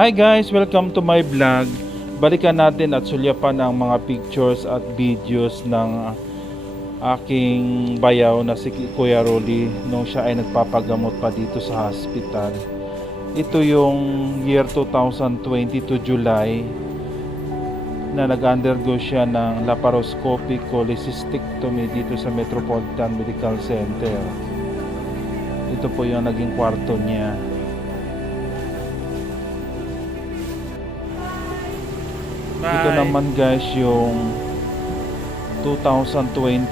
Hi guys! Welcome to my vlog. Balikan natin at sulyapan ang mga pictures at videos ng aking bayaw na si Kuya Rolly nung siya ay nagpapagamot pa dito sa hospital. Ito yung year 2022 July na nag-undergo siya ng laparoscopic cholecystectomy dito sa Metropolitan Medical Center. Ito po yung naging kwarto niya. Ito naman guys yung 2023.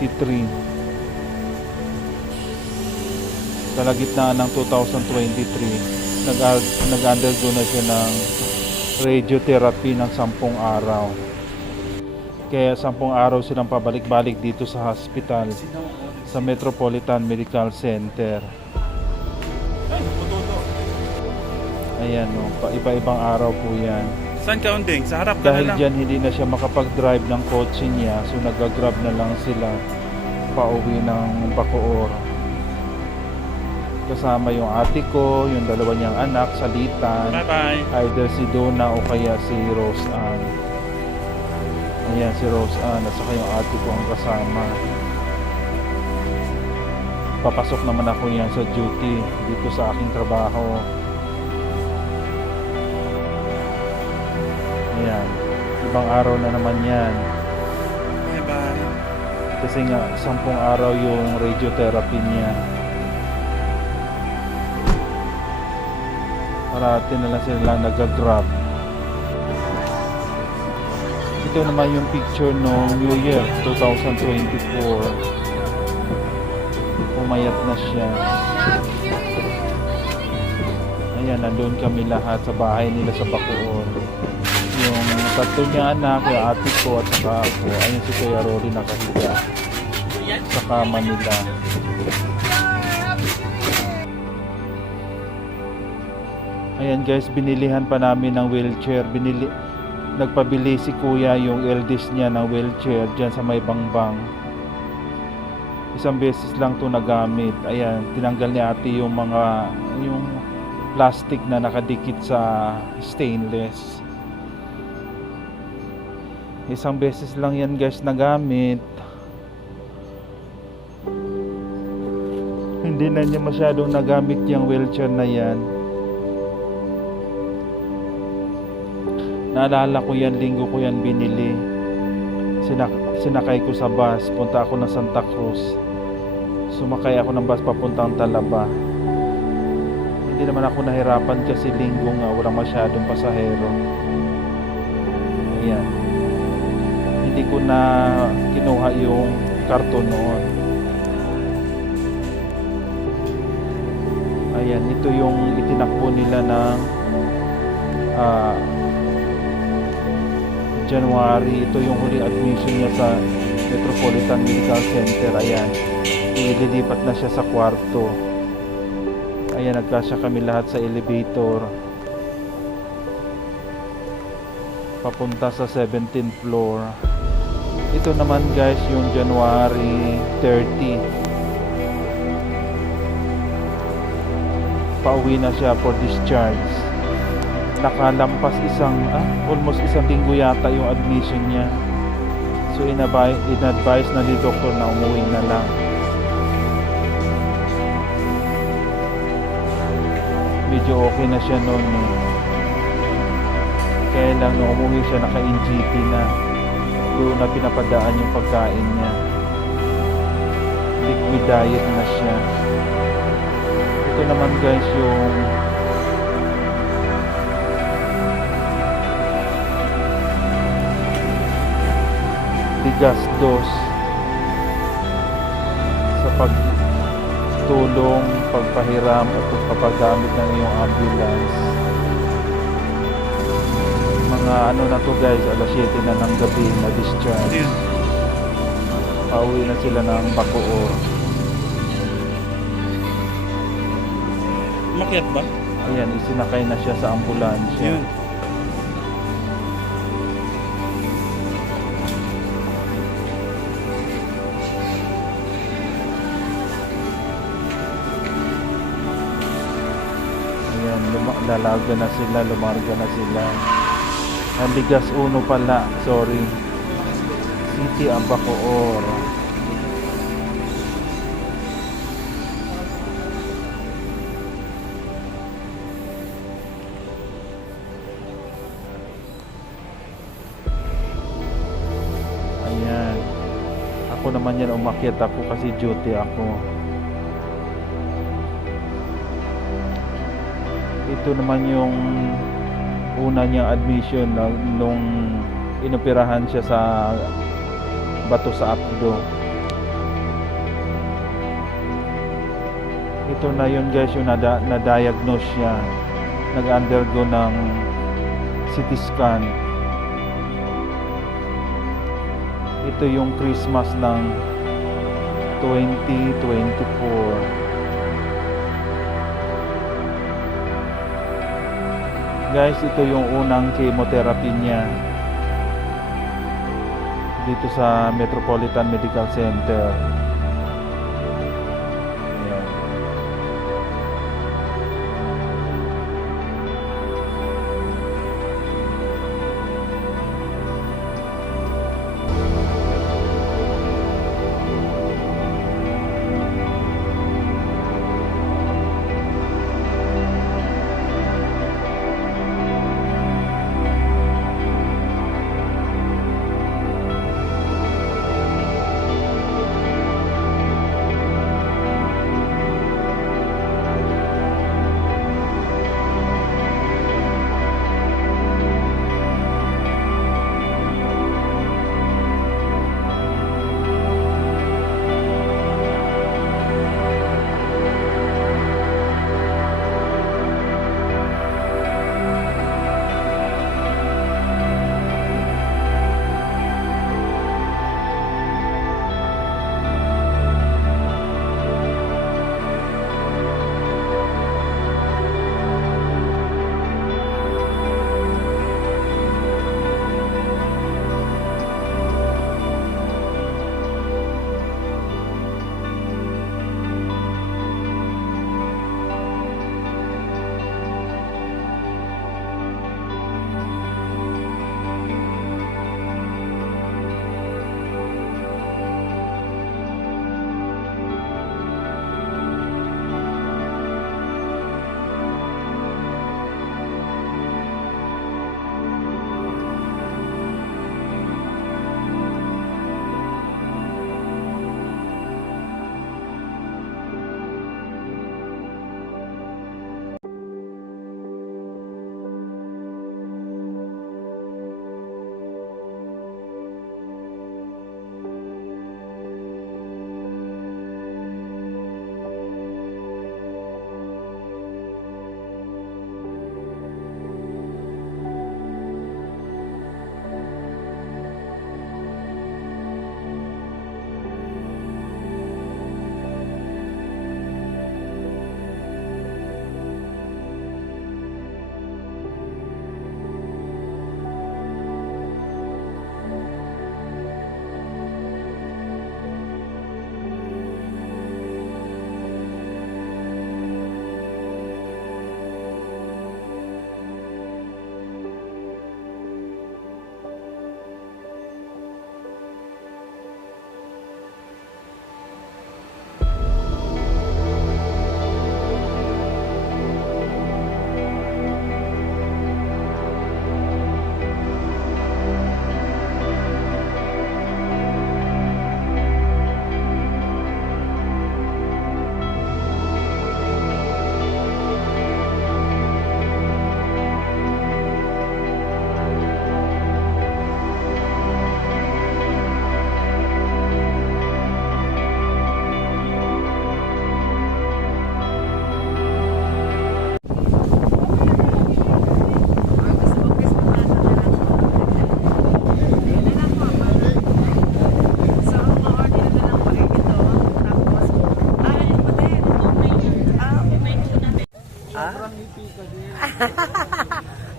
Kalagitnaan ng 2023, nag-undergo na siya ng radiotherapy ng 10 araw. Kaya 10 araw silang pabalik-balik dito sa hospital sa Metropolitan Medical Center. Ayan o, iba-ibang araw po yan. Saan ka unding? Sa harap ka Dahil na lang. dyan hindi na siya makapag-drive ng kotse niya, so nag-grab na lang sila pauwi ng Bacoor. Kasama yung ate ko, yung dalawa niyang anak, Salitan, Bye-bye. either si Donna o kaya si Rose Ann. Ayan si Rose Ann at saka yung ate ko ang kasama. Papasok naman ako yan sa duty dito sa aking trabaho. Ayan, ibang araw na naman yan. Bye-bye. Kasi nga 10 araw yung radiotherapy niya. Parati na lang sila nag-grab. Ito naman yung picture no New Year 2024. Pumayat na siya. Ayan, nandun kami lahat sa bahay nila sa Bacoor. Yung tatlo niya anak, yung ate ko at saka ako. Ayun si Kuya Rory nakahiga sa kama nila. Ayan guys, binilihan pa namin ng wheelchair. Nagpabili si Kuya yung eldest niya ng wheelchair dyan sa may bangbang. Isang beses lang to nagamit. Ayan, tinanggal ni ate yung plastic na nakadikit sa stainless. Isang beses lang yan guys nagamit. Hindi na niya masyadong nagamit yung wheelchair na yan. Naalala ko yan, linggo ko yan binili. Sinakay ko sa bus, punta ako ng Santa Cruz. Sumakay ako ng bus papuntang Talaba. Hindi naman ako nahirapan kasi linggo nga, walang masyadong pasahero. Ayan. Hindi ko na kinuha yung karton noon. Ayan, ito yung itinakbo nila ng January. Ito yung huling admission niya sa Metropolitan Medical Center. Ayan, ililipat na siya sa kwarto. Ayan, nagkasya kami lahat sa elevator papunta sa 17th floor. Ito naman guys yung January 30. Pauwi na siya for discharge. Nakalampas almost isang linggo yata yung admission niya. So in-advise na ni doktor na umuwi na lang. Medyo okay na siya noon eh. Kaya lang nung umuwi siya naka-NGT na. Doon na pinapadaan yung pagkain niya. Liquid diet na siya. Ito naman guys yung bigas dos sa pagtulong, pagpahiram at pagpapagamit ng iyong ambulance. Mga na to guys, alas 7 na ng gabi na discharge. Pauwi na sila ng Bacoor. Umakyat ba? Ayan, isinakay na siya sa ambulansya. Yun. Ayan, lalaga na sila, lumarga na sila. Ligas Uno pala, sorry. City Abacoor. Ayan. Ako naman yan, umakyat ako kasi duty ako. Ito naman yung una niyang admission nung inoperahan siya sa bato sa Apdo. Ito na yun guys, yung na-diagnose siya. Nag-undergo ng CT scan. Ito yung Christmas ng 2024. Guys, ito yung unang chemotherapy niya dito sa Metropolitan Medical Center. Ayan.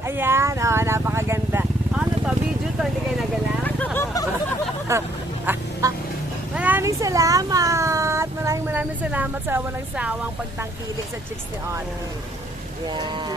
Ayan, oh, napakaganda. Ano to, video to, hindi kayo nagalaw? Maraming salamat! Maraming salamat sa walang sawang pagtangkili sa chicks ni On. Yan.